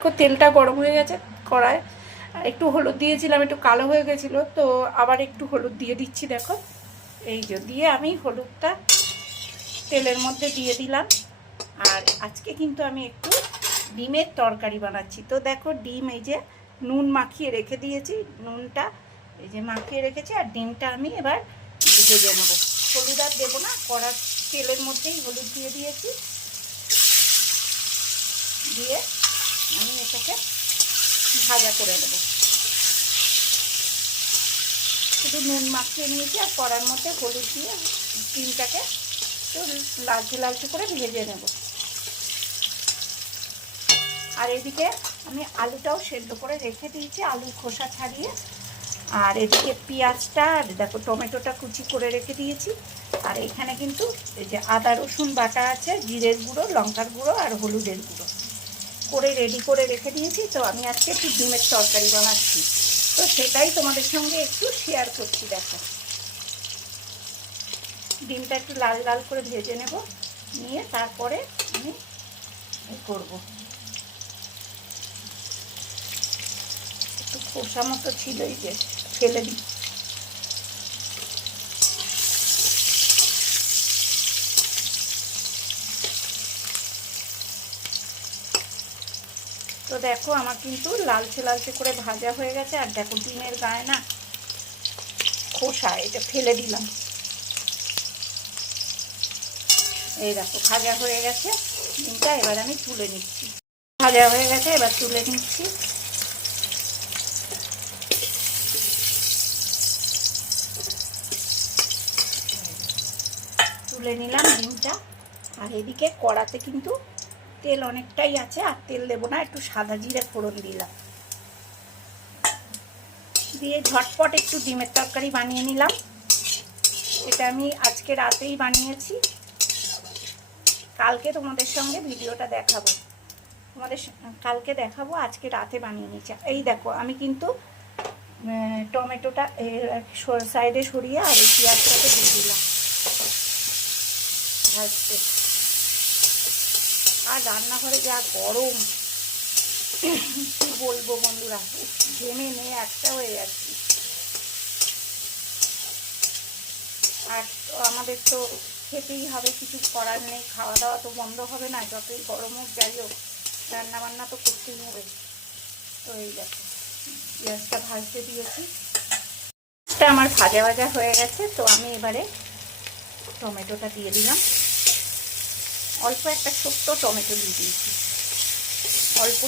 তেলটা গরম হয়ে গেছে কড়ায়, একটু হলুদ দিয়েছিলাম, একটু কালো হয়ে গেছিলো, তো আবার একটু হলুদ দিয়ে দিচ্ছি। দেখো এই যে দিয়ে আমি হলুদটা তেলের মধ্যে দিয়ে দিলাম। আর আজকে কিন্তু আমি একটু ডিমের তরকারি বানাচ্ছি। তো দেখো ডিম এই যে নুন মাখিয়ে রেখে দিয়েছি, নুনটা এই যে মাখিয়ে রেখেছি। আর ডিমটা আমি এবার ভেজে নেবো। হলুদ আর দেবো না, কড়ার তেলের মধ্যেই হলুদ দিয়ে দিয়েছি। দিয়ে আমি এটাকে ভাজা করে দেবো। শুধু নুন মাখিয়ে নিয়েছি আর কড়ার মধ্যে হলুদ দিয়ে ডিমটাকে একটু লালচে লালচে করে ভেজে নেব। আর এদিকে আমি আলুটাও সেদ্ধ করে রেখে দিয়েছি, আলুর খোসা ছাড়িয়ে। আর এদিকে পেঁয়াজটা আর দেখো টমেটোটা কুচি করে রেখে দিয়েছি। আর এখানে কিন্তু এই যে আদা রসুন বাটা আছে, জিরের গুঁড়ো, লঙ্কার গুঁড়ো আর হলুদের গুঁড়ো করে রেডি করে রেখে দিয়েছি। তো আমি আজকে একটু ডিমের তরকারি বানাচ্ছি, তো সেটাই তোমাদের সঙ্গে একটু শেয়ার করছি। দেখো ডিমটা একটু লাল লাল করে ভেজে নেব, নিয়ে তারপরে আমি করব। একটু খোসা মতো ছিল, এই যে ফেলে দিই। তো দেখো আমার কিন্তু লালচে লালচে করে ভাজা হয়ে গেছে। আর দেখো ডিমের গায়ে না খোসা, এটা ফেলে দিলাম। এই দেখো ভাজা হয়ে গেছে ডিমটা, এবার আমি তুলে নিচ্ছি। ভাজা হয়ে গেছে, এবার তুলে নিচ্ছি। তুলে নিলাম ডিমটা। আর এদিকে কড়াতে কিন্তু তেল অনেকটাই আছে, আর তেল দেবো না, একটু সাদা জিরে ফোড়ন দিলাম। দিয়ে ঝটপট একটু ডিমের তরকারি বানিয়ে নিলাম। এটা আমি আজকে রাতেই বানিয়েছি, কালকে তোমাদের সঙ্গে ভিডিওটা দেখাবো, কালকে দেখাবো। আজকে রাতে বানিয়ে নিচ্ছি। এই দেখো আমি কিন্তু টমেটোটা সাইডে সরিয়ে আর এই পেঁয়াজটাকে দিয়ে দিলাম ভাজতে। আর রান্নাঘরে যা গরম কি বলবো বন্ধুরা, ঘেমে নিয়ে একটা হয়ে যাচ্ছি। আর আমাদের তো খেতেই হবে, কিছু করার নেই, খাওয়া দাওয়া তো বন্ধ হবে না, যতই গরম হোক যাই হোক রান্না বান্না তো করতেই হবে। তো এই দেখো পেঁয়াজটা ভাজতে দিয়েছি, এটা আমার ভাজা ভাজা হয়ে গেছে। তো আমি এবারে টমেটোটা দিয়ে দিলাম, অল্প একটা ছোট্ট টমেটো দিয়ে দিয়েছি, অল্প